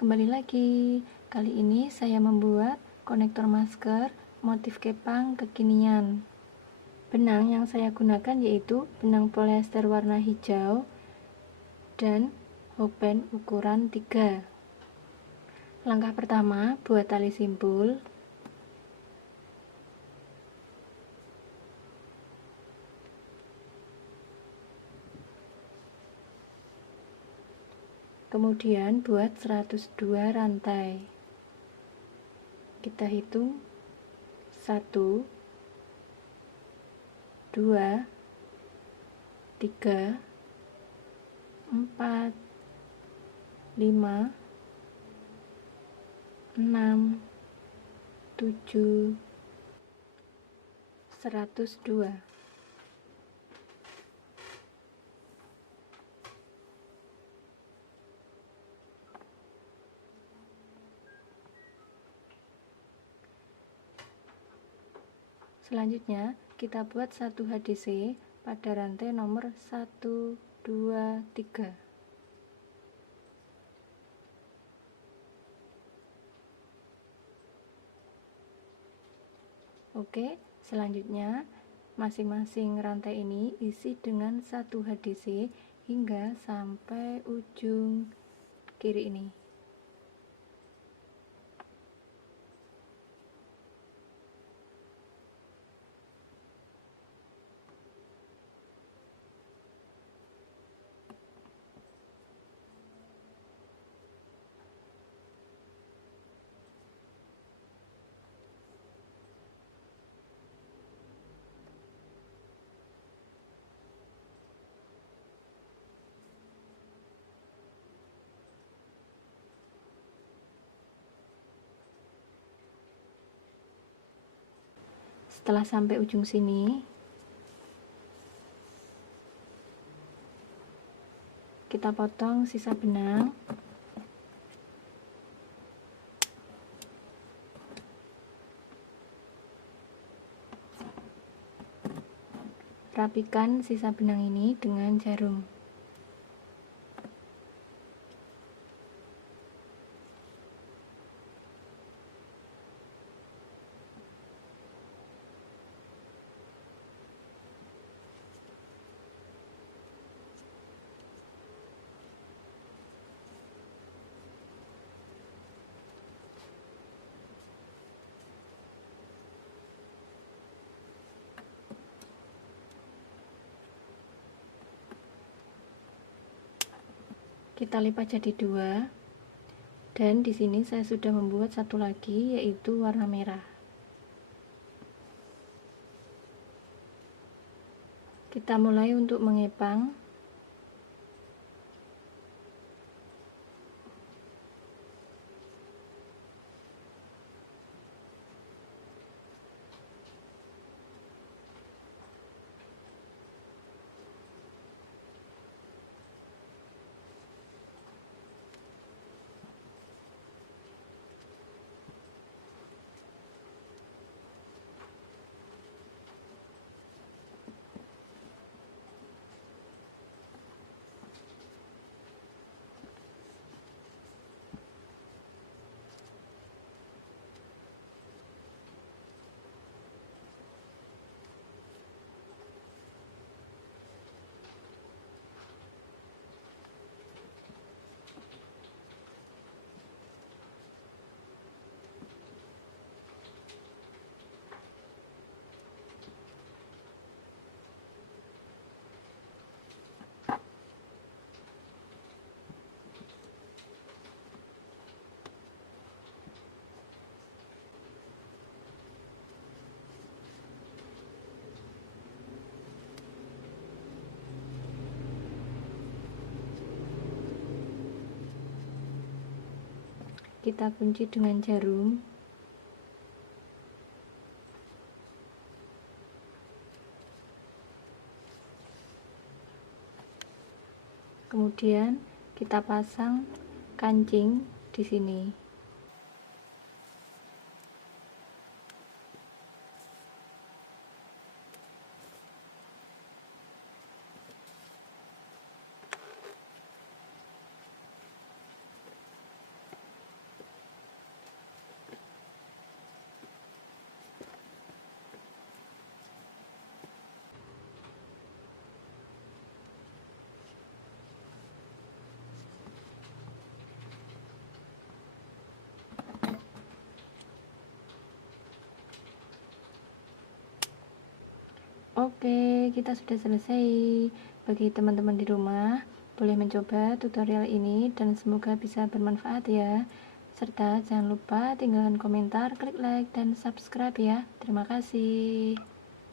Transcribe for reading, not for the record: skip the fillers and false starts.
kembali lagi. Kali ini saya membuat konektor masker motif kepang kekinian. Benang yang saya gunakan yaitu benang polyester warna hijau dan hokben ukuran 3. Langkah pertama, buat tali simpul. Kemudian buat 102 rantai. Kita hitung 1 2 3 4 5 6 7 102. Selanjutnya, kita buat 1 HDC pada rantai nomor 1, 2, 3. Oke, selanjutnya masing-masing rantai ini isi dengan 1 HDC hingga sampai ujung kiri ini. Setelah sampai ujung sini, kita potong sisa benang. Rapikan sisa benang ini dengan jarum. Kita lipat jadi 2, dan di sini saya sudah membuat satu lagi yaitu warna merah. Kita mulai untuk mengepang. Kita kunci dengan jarum. Kemudian kita pasang kancing di sini. Oke, kita sudah selesai. Bagi teman-teman di rumah, boleh mencoba tutorial ini dan semoga bisa bermanfaat ya. Serta jangan lupa tinggalkan komentar, klik like, dan subscribe ya. Terima kasih.